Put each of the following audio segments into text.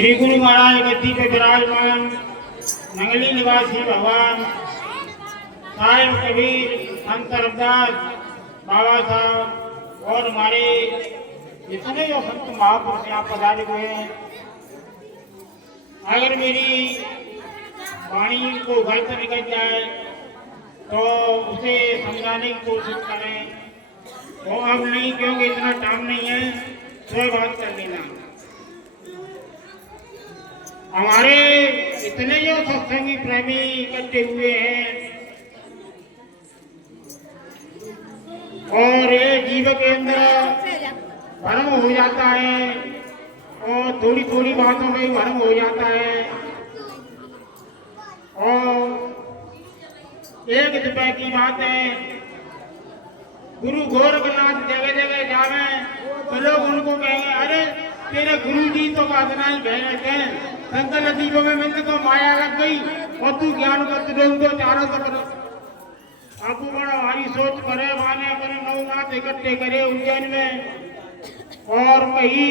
श्री गुरु महाराज गद्दी पे विराजमान नंगली निवासी भगवान साहिब कबीर संत रविदास बाबा साहब और हमारे जितने जो संत महापुरुष यहाँ पधारे हुए हैं, अगर मेरी वाणी को गलत निकल जाए तो उसे समझाने की कोशिश करें। वो अब नहीं, क्योंकि इतना टाइम नहीं है, तो बात कर लेना। हमारे इतने जो सत्संगी प्रेमी इकट्ठे हुए हैं और ये जीव के अंदर भ्रम हो जाता है और थोड़ी थोड़ी बातों में भ्रम हो जाता है और एक रुपए की बात है। गुरु गोरखनाथ जगह जगह जावे तो लोग उनको कहेंगे, अरे तेरे गुरु जी तो बातना ही कह रहे थे, संत नदीपों में मैंने तो माया लग गई और तू ज्ञान को चारों तरफ आपको बड़ा भारी सोच करे, माने करे, नवनाथ इकट्ठे करे उज्जैन में और कही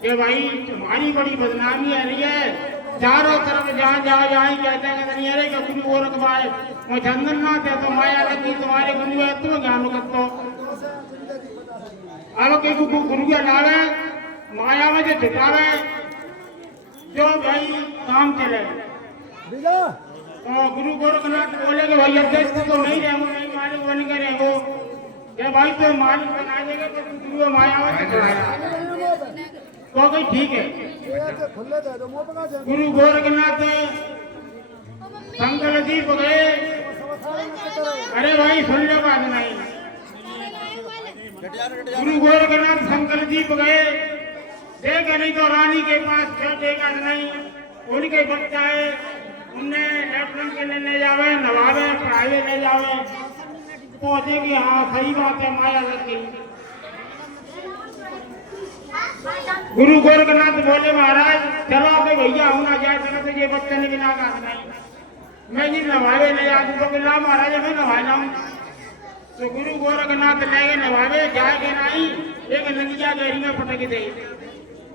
कि भाई तुम्हारी बड़ी बदनामी आ रही है, चारों तरफ जहाँ जहाँ जहाँ ही कहते हैं कि अरे का गुरु गोरख भाई वो चंदननाथ है तो माया लगी, तुम्हारे गुरु है तुम ज्ञान करते हो। अब के गुरु के लावे माया में जो छुटावे जो भाई काम चले तो गुरु गोरखनाथ बोले कि भाई अध्यक्ष तो नहीं रहेंगे, नहीं मालिक बन के रहेंगे, क्या भाई तो मालिक बना देंगे तो गुरु माया में छुटाया तो भाई ठीक है। गुरु गोरखनाथ शंकर जी को गए, अरे भाई सुन लो बात नहीं। गुरु गोरखनाथ शंकर जी को गए, देखा नहीं तो रानी के पास देखा नहीं, उनके बच्चा है उन्हें लेटरिन के लिए ले जावे, नवावे, पढ़ावे ले जावे, पहुंचे कि हाँ सही बात है माया लग गई। गुरु गोरखनाथ बोले महाराज चलो के भैया होना जाए तो ये बच्चे ने बिना बात नहीं, मैं जी नवावे ले जा तो ला महाराज मैं नवा लाऊं। तो गुरु गोरखनाथ ले गए नवावे, जाके नहीं एक नंगिया गहरी में पटकी दे,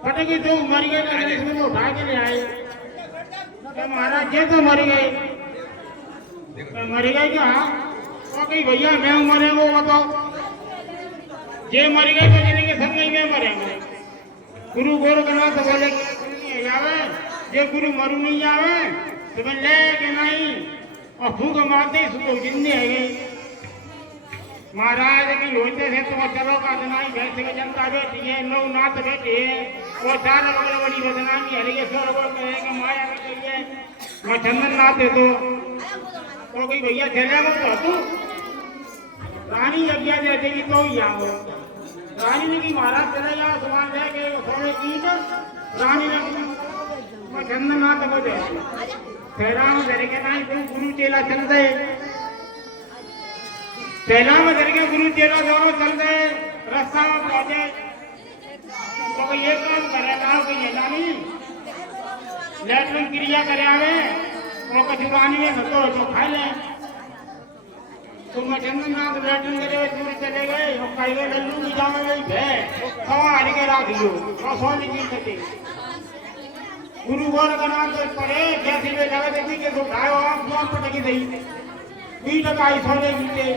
पटकी तो मर गए, इसमें उठा के ले आए। तो महाराज ये तो मर गए, मर गए क्या? तो कहीं भैया मैं मरे वो बताओ, ये मर गए तो जिनके संग नहीं में मरेंगे। गुरु गोरखनाथ बोले नहीं आवे, ये गुरु मरु नहीं आवे तो मैं ले के नहीं और फूक मारते इसको जिंदे है। महाराज की लोटे से तो चलो का नहीं भैंस की जनता बैठी है, नवनाथ बैठे है और चार बड़ी बदनामी है, कहेंगे माया में चाहिए मैं चंदननाथ है तो कहीं भैया चले गो तो तू रानी यज्ञा दे देगी तो ही आओ। रानी ने की महाराज चले जाओ सामान लेके थोड़े की रानी ने मैं चंदननाथ को दे तेरा में धर के नहीं तुम गुरु चेला चल गए, चेला में धर के गुरु चेला दोनों चल गए, रास्ता में पहुंचे तो ये काम करेगा कि ये जानी लेटरिन क्रिया करे आवे और कचुरानी में तो खा ले। तुम चंदननाथ लेटरिन करे दूर चले गए और कहीं गए लल्लू की जामे में भे सवार के राख लो और सोने की सके। गुरु गोरखनाथ पड़े जैसे वे लगा देखी के तो खाए आप कौन पटकी दी बीच लगाई सोने की के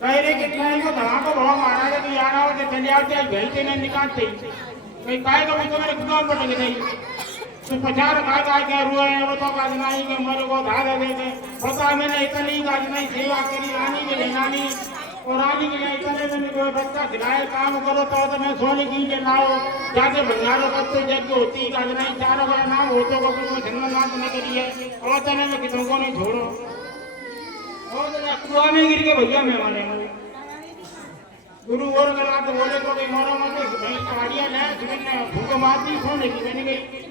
कह रहे कि तुम्हें को धड़ा को भाव मारा है कि यार आओ तो चले आते भाई से नहीं निकालते कहीं काय का भी तुम्हारे कौन पटकी दी तो 50 का क्या रुआ है वो तो काज नहीं कि मेरे को धागा दे दे पता मैंने इतनी काज नहीं सेवा करी रानी के लिए नानी और रानी के लिए इतने में कोई बच्चा खिलाए काम करो तो मैं सोने की के लाओ जाके भंडारों का तो जग होती काज नहीं चारों का नाम हो तो कोई चंदननाथ ने करी है और तने में कितनों को नहीं छोड़ो और कुआ में गिर के भैया मैं मारे गुरु गोरखनाथ बोले तो कि मोरो मत भाई पहाड़ियां ले सुनने भूख मारती सोने की मैंने गई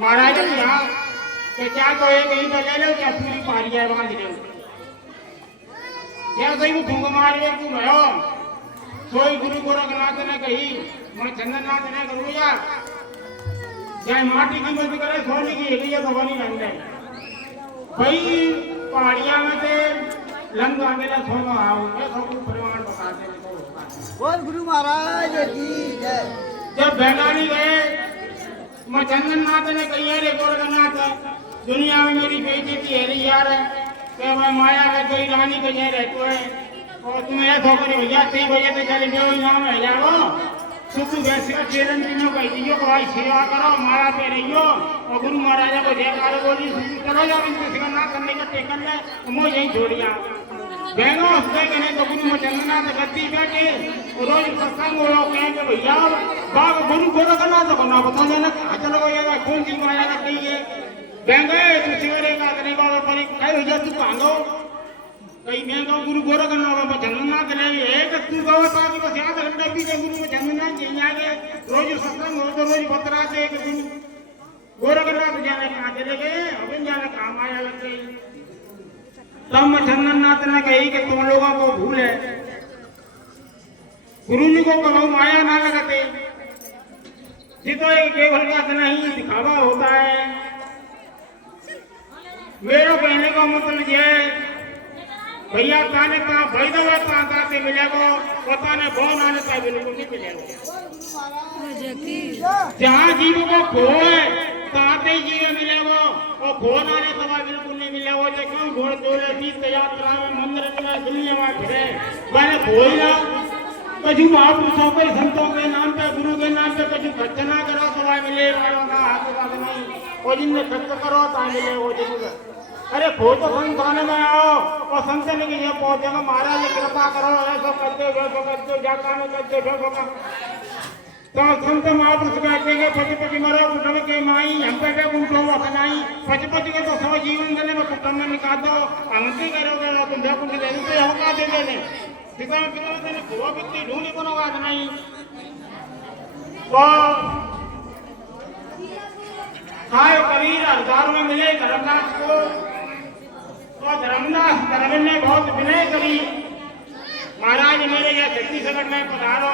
महाराज यहाँ कि क्या तो एक कहीं तो ले लो क्या पूरी पहाड़ियां बांध लो क्या सही वो भूख मार ले तू भयो सोई गुरु गोरखनाथ ने कही मैं चंदननाथ ने करूँ यार चाहे माटी की मत करे सोने की एक ही भगवानी लग जाए भाई पहाड़ियां में से लंग आगे सोना आओ मैं सब परिवार बताते हैं बोल गुरु महाराज की जय। जब बेंगाली गए मैं चंदननाथ ने कही है रे गोरखनाथ दुनिया में मेरी बेइज्जती है रे यार कि मैं माया का कोई रानी के जय रहतो है और तुम्हें ऐसा करे भैया 3 बजे तो चले जाओ नाम है जाओ सुसु वैसे का चेरन दिनों कह दियो को भाई सेवा करो माया पे रहियो और गुरु महाराजा को जयकार बोली सुसु चलो जाओ इनसे सेवा ना करने का टेकन ले मुझे यहीं छोड़िया बेंगो उसके कहने तो गुरु में चंदननाथ गद्दी बैठे रोज सत्संग हो कहें कि भैया बाग गुरु गोरखनाथ को ना बता देना चलो ये कौन सी माया का कही बेंगे तू सिवरे का करे बाबा पर कई भैया तू कांगो कई मैं कहूं गुरु गोरखनाथ में चंदननाथ ले एक तू गवा था कि बस याद रखना भी गुरु में चंदननाथ जी आगे रोज सत्संग हो तो रोज बतरा से एक गुरु गोरखनाथ जाने कहां चले गए अभी जाने काम आया लग गई तब मैं चंदननाथ ने कही कि तुम लोगों को भूल है गुरु जी को कहो माया ना लगाते ये तो एक केवल बात नहीं दिखावा होता है मेरा कहने का मतलब ये भैया ताने का भैदव ताते मिलेगो पता ने बहुत आने का बिल्कुल नहीं मिलेगा जहाँ जीव को खो है ताते जीव मिलेगो और खो नाने का बिल्कुल नहीं मिलेगा जो क्यों घोड़ दौड़े तीर्थ यात्रा में मंदिर में दुनिया में फिरे मैंने खोई ना कछु महापुरुषों के संतों के नाम पे गुरु के नाम पे कछु खर्चना करो तो वह मिले हाथ नहीं और जिनने खर्च करो तो मिले वो जरूर अरे खो तो संस्थान में आओ और संतन की ये पहुंचेगा महाराज कृपा करो ऐसा करते वैसा करते जाका में करते वैसा तो संत महापुरुष कहते हैं पति पति मरो कुटुंब के माई हम पे उठो अपनाई पति पति के तो सब जीवन देने में कुटुंब में निकाल दो अंति करोगे तुम देखो कि देने से होगा दे देने पिता पिता देने खो बिकती ढूंढी कोनो बात नहीं तो हाय कबीर हरदार में मिले धर्मदास को तो धर्मदास धर्म ने बहुत विनय करी महाराज मेरे यहाँ छत्तीसगढ़ में पधारो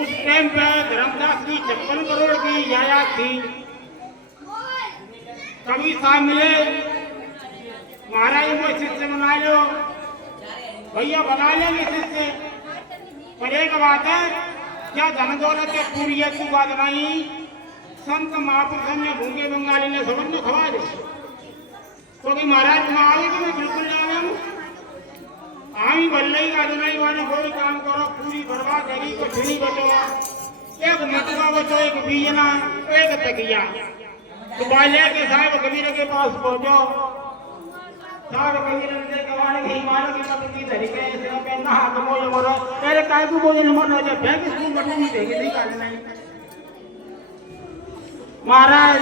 उस टाइम पे धर्मदास की 56 करोड़ की जायदाद थी कबीर साहब मिले महाराज को शिष्य बना लो भैया बना लेंगे शिष्य पर एक बात है क्या धन दौलत के पूरी है तू बात नहीं संत महापुरुषों ने भूखे बंगाली ने समझ में खवा दे क्योंकि महाराज में आएगी मैं बिल्कुल जावे आमी बल्ले का नहीं वाले कोई काम करो पूरी बर्बाद करी को छुनी बचो एक मटका बचो एक बीजना एक तकिया तो बाले के साहब कबीर के पास पहुंचो साहब कबीर ने कवाने की मारो की पत्नी तरीके से पहना हाथ मोल मोरो तेरे काय को बोले मन हो जाए बैंक स्कूल बटन नहीं देगी नहीं काले नहीं महाराज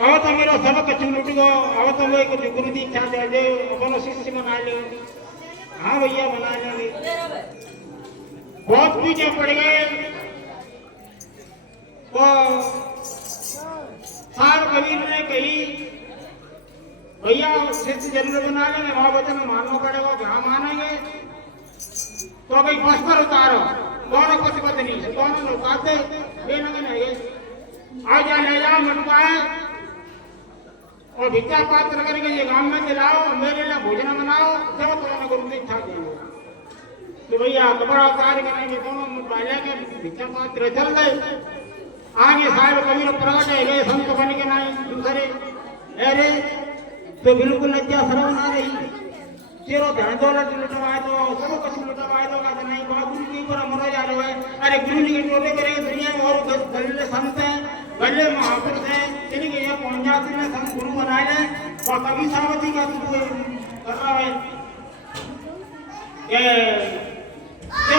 अब तो मेरा सब कछु लुट गो अब तो मैं कुछ गुरु दीक्षा दे दे अपनो शिष्य बना ले हाँ भैया बना लेंगे बहुत पीछे पड़ गए तो साहब कबीर ने कही भैया शिष्य जरूर बना लेंगे वहां वचन मानना पड़ेगा जहाँ मानेंगे तो भाई बस पर उतारो दोनों कुछ बदली दोनों लोग आते लेने नहीं आ जा ले जाओ मटुआए और भिक्षा पात्र करके ये गांव में दिलाओ मेरे लिए भोजन बनाओ जब तुम्हें गुरु दीक्षा देंगे तो भैया कपड़ा उतार करेंगे दोनों मटुआए के भिक्षा पात्र चल गए आगे साहब कबीर प्रगट है गए संत बन के नहीं दूसरे अरे तो बिल्कुल लज्जा शर्म ना रही तेरो धन दौलत लुटवाए तो सब कुछ लुटवाए तो का नहीं गुरु के ऊपर मरो जा रहे हैं अरे गुरु जी के टोले करे दुनिया में और बल्ले संत हैं बल्ले महापुरुष हैं इनके ये पहुंच जाते हैं संत गुरु बनाए हैं और कभी सावती का कर रहा है ये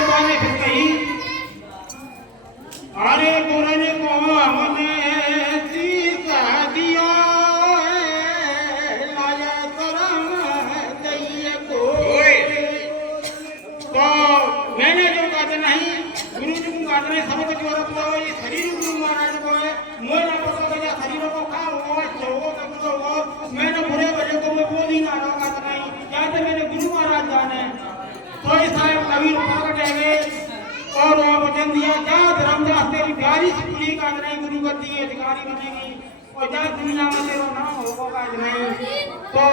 कहने फिर कही अरे गुरु को हमने सीसा दिया मैंने जो कहते नहीं गुरु जी को कहते नहीं सब कुछ औरत को ये शरीर गुरु महाराज को है मोह ना पता बजा शरीरों को खा होगा चोगो कब होगा मैंने बुरे बजे को मैं बोल ही ना रहा कहते नहीं क्या तो मेरे गुरु महाराज जाने तो इस साहब कबीर प्रकट है गए और वो वचन दिया क्या धर्मदास तेरी प्यारी सी कुली का नहीं गुरु गद्दी अधिकारी बनेगी और जा दुनिया में तेरा नाम होगा नहीं तो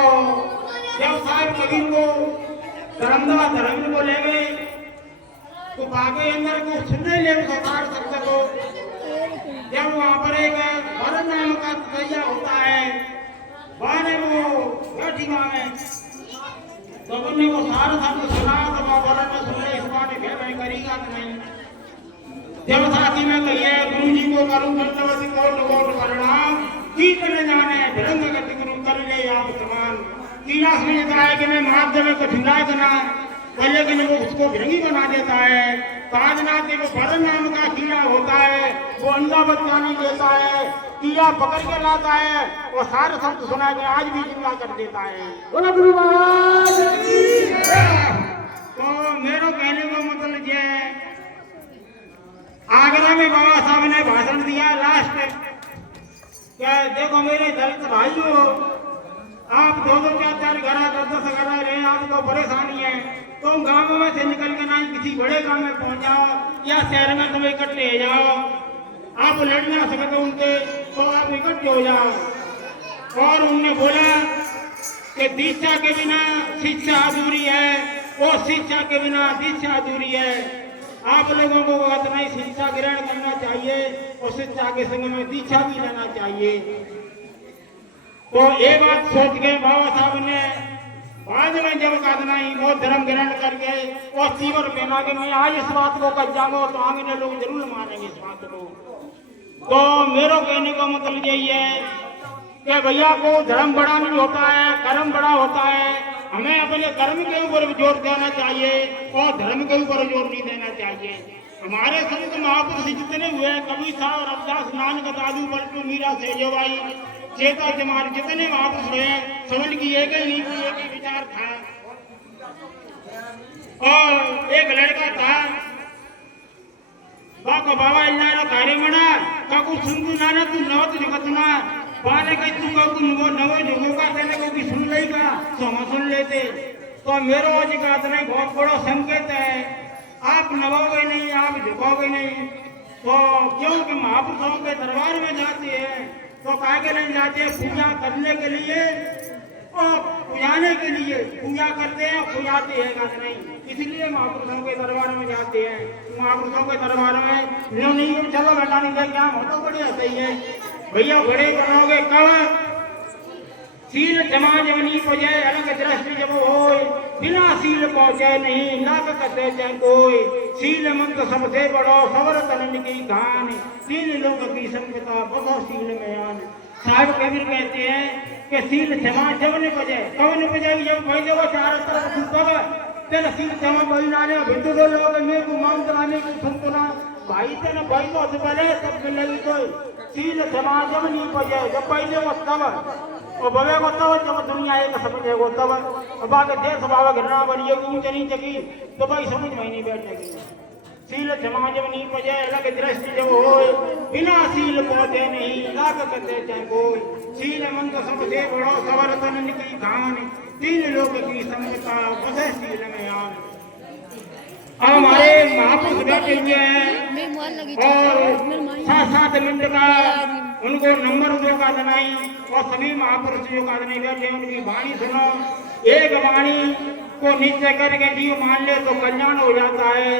जब साहब कबीर को धर्मदास धर्म को ले गए तो बागे अंदर को सुनने ले सरकार सकते को जब वहां पर बात नहीं। देवसाती में कहिए गुरु जी को करूं पंचवती कोट कोट प्रणाम, कीर्तन जाने भरंग गति गुरु कर ले आप समान। कीलास में देता है कि मैं माध्य में कठिनाई करना, पहले कि वो उसको भृंगी बना देता है। काजनाथ वो भरन नाम का कीड़ा होता है, वो अंडा बच्चा नहीं देता है, कीड़ा पकड़ के लाता है, वो सारे शब्द सुना के आज भी जिंदा कर देता है। बोलो गुरु महाराज की जय। तो मेरा कहने का मतलब ये है, आगरा में बाबा साहब ने भाषण दिया लास्ट, क्या देखो मेरे दलित भाइयों, आप दो चार चार घर 10 घर रहे, आपको परेशानी है तो गांव में से निकल के ना किसी बड़े गांव में पहुंच जाओ या शहर में तुम इकट्ठे हो जाओ। आप लड़ ना सके तो उनके तो आप इकट्ठे हो जाओ। और उनने बोला कि दीक्षा के बिना शिक्षा अधूरी है, और शिक्षा के बिना दीक्षा अधूरी है। आप लोगों को इतना ही शिक्षा ग्रहण करना चाहिए और शिक्षा के संग में दीक्षा भी लेना चाहिए। तो ये बात सोच के बाबा साहब ने बाद में जब कहना ही वो धर्म ग्रहण करके और सीवर पहना के मैं आज इस बात को कर जाऊंगा तो आगे लोग जरूर मानेंगे इस बात को। तो मेरा कहने का मतलब यही है कि भैया को धर्म बड़ा नहीं होता है, कर्म बड़ा होता है। हमें अपने कर्म के ऊपर जोर देना चाहिए और धर्म के ऊपर जोर नहीं देना चाहिए। हमारे संत महापुरुष जितने हुए, कबीर साहब, रविदास, नानक, दादू, पलटू, मीरा, सेजोबाई, चेता जमार, जितने महापुरुष हुए समझ की एक ही नहीं कोई एक ही विचार था। और एक लड़का था बाको बाबा इल्ला कार्य मना काकू सुनगु नाना तू नवत जगतना बाने के तू काकू वो नवो जगो का तेरे को की सुन लेगा तो हम सुन लेते। तो मेरो आज का इतना बहुत बड़ा संकेत है, आप नवाओगे नहीं, आप झुकोगे नहीं। तो क्योंकि महापुरुषों के दरबार में जाते हैं तो काय के लिए जाते हैं? पूजा करने के लिए और पुजाने के लिए। पूजा करते हैं पुजाते हैं गाते नहीं, इसलिए महापुरुषों के दरबार में जाते हैं। महापुरुषों के दरबार में लो नहीं चलो बेटा नहीं जाए क्या हो तो बढ़िया सही है भैया, बड़े बनोगे कब? सील जमा जवनी पहुंचे अलग दृष्टि जब हो, बिना सील पहुंचे नहीं नाक कते चाहे कोई। सील मंत्र सबसे बड़ो सवर तनन की गान, तीन लोग की संगता बसो सील में आन। साहब कबीर कहते हैं कि सील जमा जब ने बजे कब ने बजाई जब भाई जब चारों तरफ सुतवा तेरा सील जमा भाई नाने बिंदु दो लोग में को मांग कराने को संतना भाई तेरा भाई तो पहले सब मिलेगी। तो सील जमा जब नहीं बजे जब पहले वो तब और बवे को तब जब दुनिया एक समझे को तब अब आगे देश बाबा घटना बनी ऊंच नहीं जगी तो भाई समझ में नहीं बैठेगी। सील जमा जब नहीं बजे अलग दृष्टि जब हो, बिना सील पौधे नहीं लाग करते चाहे कोई। सील मंत्र सबसे बड़ो सवर तन की गान, तीन लोग की संगता बसे सील में आन। अब हमारे महापुरुष बैठे हुए हैं और 7-7 मिनट का उनको नंबर जो का दनाई और सभी महापुरुष जो का दनाई बैठे उनकी वाणी सुनो। एक वाणी को नित्य करके जीव मान ले तो कल्याण हो जाता है।